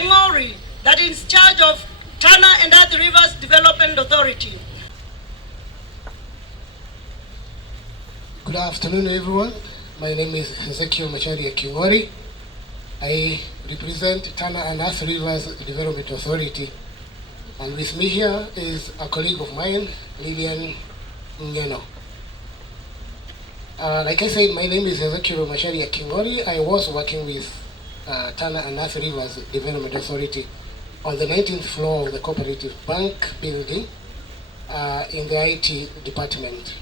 Kengori that is in charge of Tana and Athi Rivers Development Authority. Good afternoon, everyone. My name is Ezekiel Macharia. I represent Tana and Athi Rivers Development Authority, and with me here is a colleague of mine, Lilian, Ngeno. Like I said, my name is Ezekiel Macharia. I was working with Tana and Athi Rivers Development Authority on the 19th floor of the Cooperative Bank building in the IT department.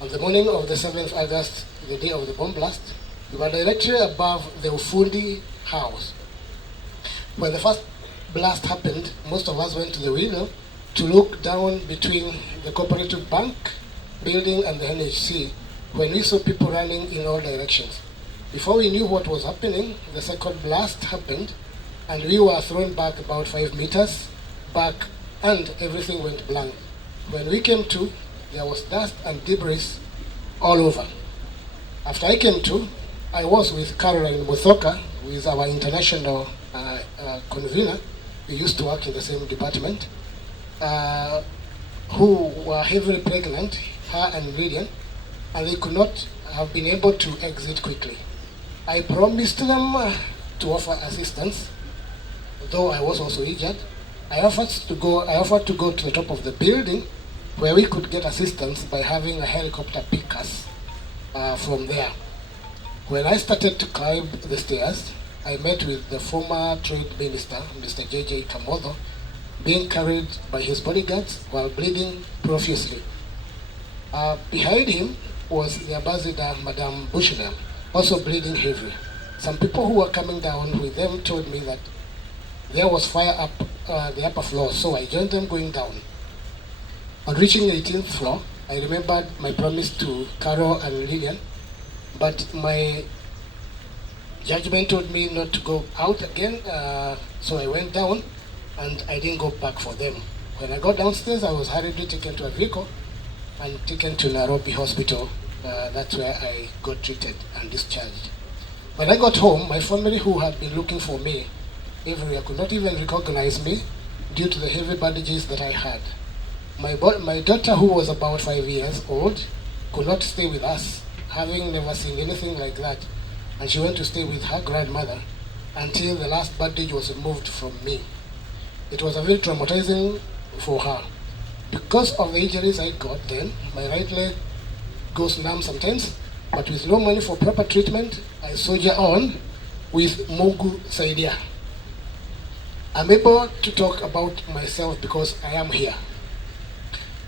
On the morning of the 7th August, the day of the bomb blast, we were directly above the Ufundi house. When the first blast happened, most of us went to the window to look down between the Cooperative Bank building and the NHC when we saw people running in all directions. Before we knew what was happening, the second blast happened and we were thrown back about 5 meters back and everything went blank. When we came to, there was dust and debris all over. After I came to, I was with Caroline Muthoka, who is our international convener. We used to work in the same department, who were heavily pregnant, her and Lilian, and they could not have been able to exit quickly. I promised them to offer assistance, though I was also injured. I offered to go to the top of the building where we could get assistance by having a helicopter pick us from there. When I started to climb the stairs, I met with the former trade minister, Mr. J.J. Kamodho, being carried by his bodyguards while bleeding profusely. Behind him was the ambassador, Madame Bushnell, also bleeding heavily. Some people who were coming down with them told me that there was fire up the upper floor, so I joined them going down. On reaching the 18th floor, I remembered my promise to Carol and Lilian, but my judgment told me not to go out again, so I went down and I didn't go back for them. When I got downstairs, I was hurriedly taken to a vehicle and taken to Nairobi hospital. That's where I got treated and discharged. When I got home, my family, who had been looking for me everywhere, could not even recognize me due to the heavy bandages that I had. My daughter, who was about 5 years old, could not stay with us, having never seen anything like that, and she went to stay with her grandmother until the last bandage was removed from me. It was a very traumatizing for her. Because of the injuries I got then, my right leg goes numb sometimes, but with no money for proper treatment, I soldier on with Mungu Saidia. I'm able to talk about myself because I am here.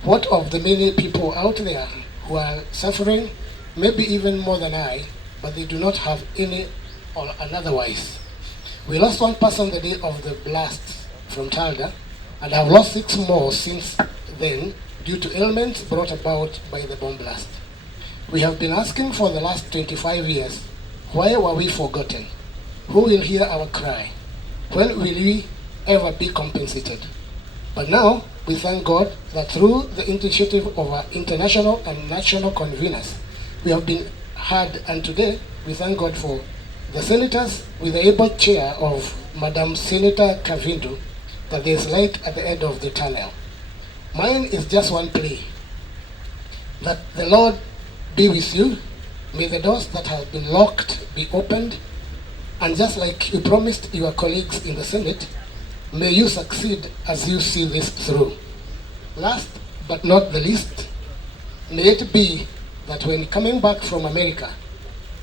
What of the many people out there who are suffering, maybe even more than I, but they do not have any or otherwise? We lost one person the day of the blast from Talda, and have lost 6 more since then due to ailments brought about by the bomb blast. We have been asking for the last 25 years, why were we forgotten? Who will hear our cry? When will we ever be compensated? But now, we thank God that through the initiative of our international and national conveners, we have been heard, and today we thank God for the senators with the able chair of Madam Senator Kavindu, that there is light at the end of the tunnel. Mine is just one plea, that the Lord be with you. May the doors that have been locked be opened, and just like you promised your colleagues in the Senate, may you succeed as you see this through. Last but not the least, may it be that when coming back from America,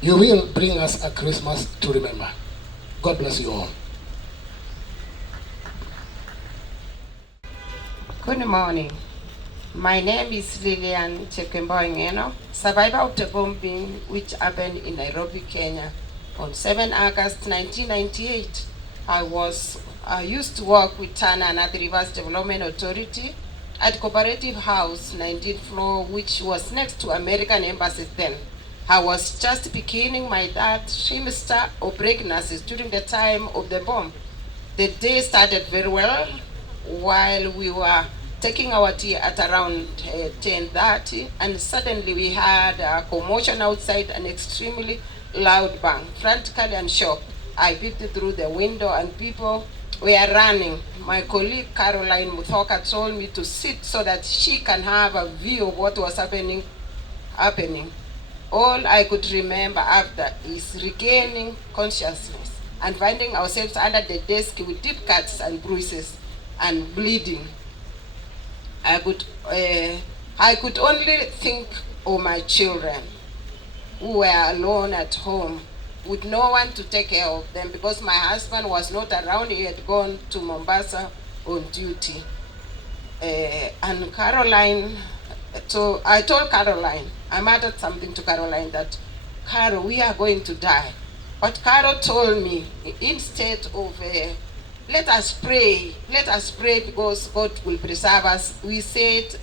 you will bring us a Christmas to remember. God bless you all. Good morning. My name is Lilian Ngeno, survivor of the bombing which happened in Nairobi, Kenya on 7 August 1998. I used to work with Tana and Athi Rivers Development Authority at Cooperative House, 19th floor, which was next to American Embassy then. I was just beginning my third trimester of pregnancy during the time of the bomb. The day started very well while we were taking our tea at around 10:30, and suddenly we had a commotion outside, an extremely loud bang. Frantically and shocked, I peeped through the window and people were running. My colleague Caroline Muthoka told me to sit so that she can have a view of what was happening. All I could remember after is regaining consciousness and finding ourselves under the desk with deep cuts and bruises and bleeding. I could only think of my children who were alone at home with no one to take care of them because my husband was not around. He had gone to Mombasa on duty. And Caroline, so I told Caroline, I muttered something to Caroline that, Carol, we are going to die. But Carol told me, instead of, let us pray because God will preserve us. We said,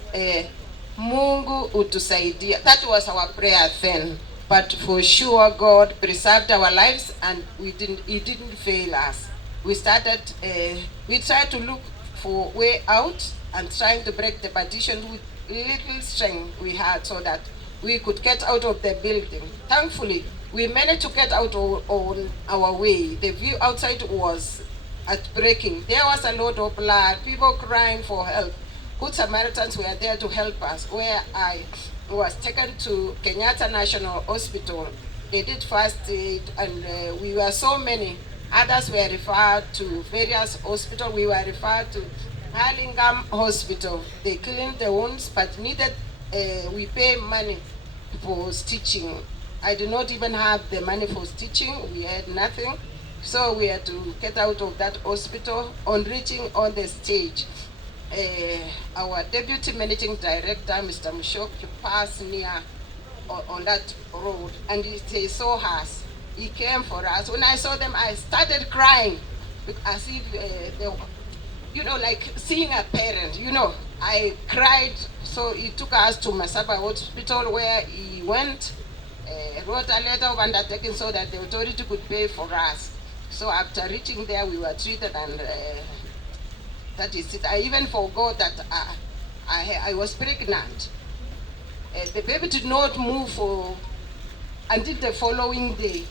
Mungu utusaidia. That was our prayer then. But for sure, God preserved our lives and He didn't fail us. We tried to look for way out and trying to break the partition with little strength we had so that we could get out of the building. Thankfully, we managed to get out on our way. The view outside was heartbreaking. There was a lot of blood, people crying for help. Good Samaritans were there to help us, where I was taken to Kenyatta National Hospital. They did first aid, and we were so many. Others were referred to various hospitals. We were referred to Hurlingham Hospital. They cleaned the wounds, but needed, we pay money for stitching. I did not even have the money for stitching. We had nothing. So we had to get out of that hospital. On reaching on the stage, our deputy managing director, Mr. Machakos, passed near on that road, and he saw us. He came for us. When I saw them, I started crying, as if like seeing a parent. I cried. So he took us to Masaba Hospital, where he went, wrote a letter of undertaking so that the authority could pay for us. So after reaching there, we were treated, and that is it. I even forgot that I was pregnant. The baby did not move until the following day.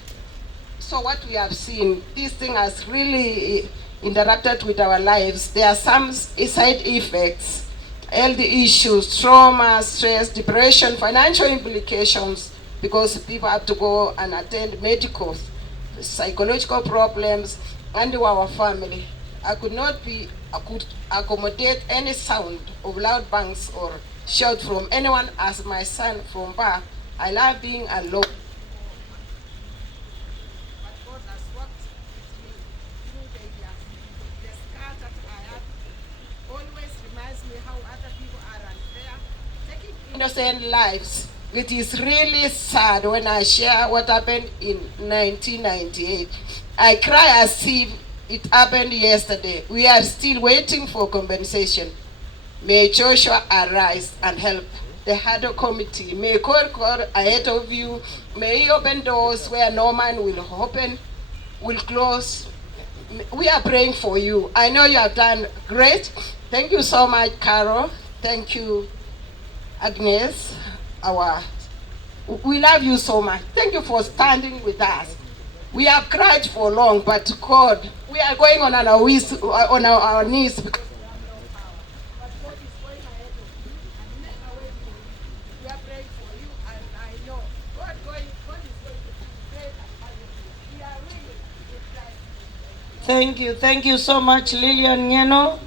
So what we have seen, this thing has really interrupted with our lives. There are some side effects, health issues, trauma, stress, depression, financial implications, because people have to go and attend medicals, psychological problems, and our family. I could accommodate any sound of loud bangs or shout from anyone as my son from birth. I love being alone. But God has worked with me through the years. The scar that I have always reminds me how other people are unfair, taking innocent lives. It is really sad when I share what happened in 1998. I cry as if it happened yesterday. We are still waiting for compensation. May Joshua arise and help the Hado committee. May God ahead of you. May He open doors where no man will close. We are praying for you. I know you have done great. Thank you so much, Carol. Thank you, Agnes. We love you so much. Thank you for standing with us. We have cried for long, but God, we are going on our knees because we don't know how. But God is going ahead of you and never wait for you. We are praying for you, and I know God is going to pray and we are really with Christ. Thank you so much, Lilian Ngeno.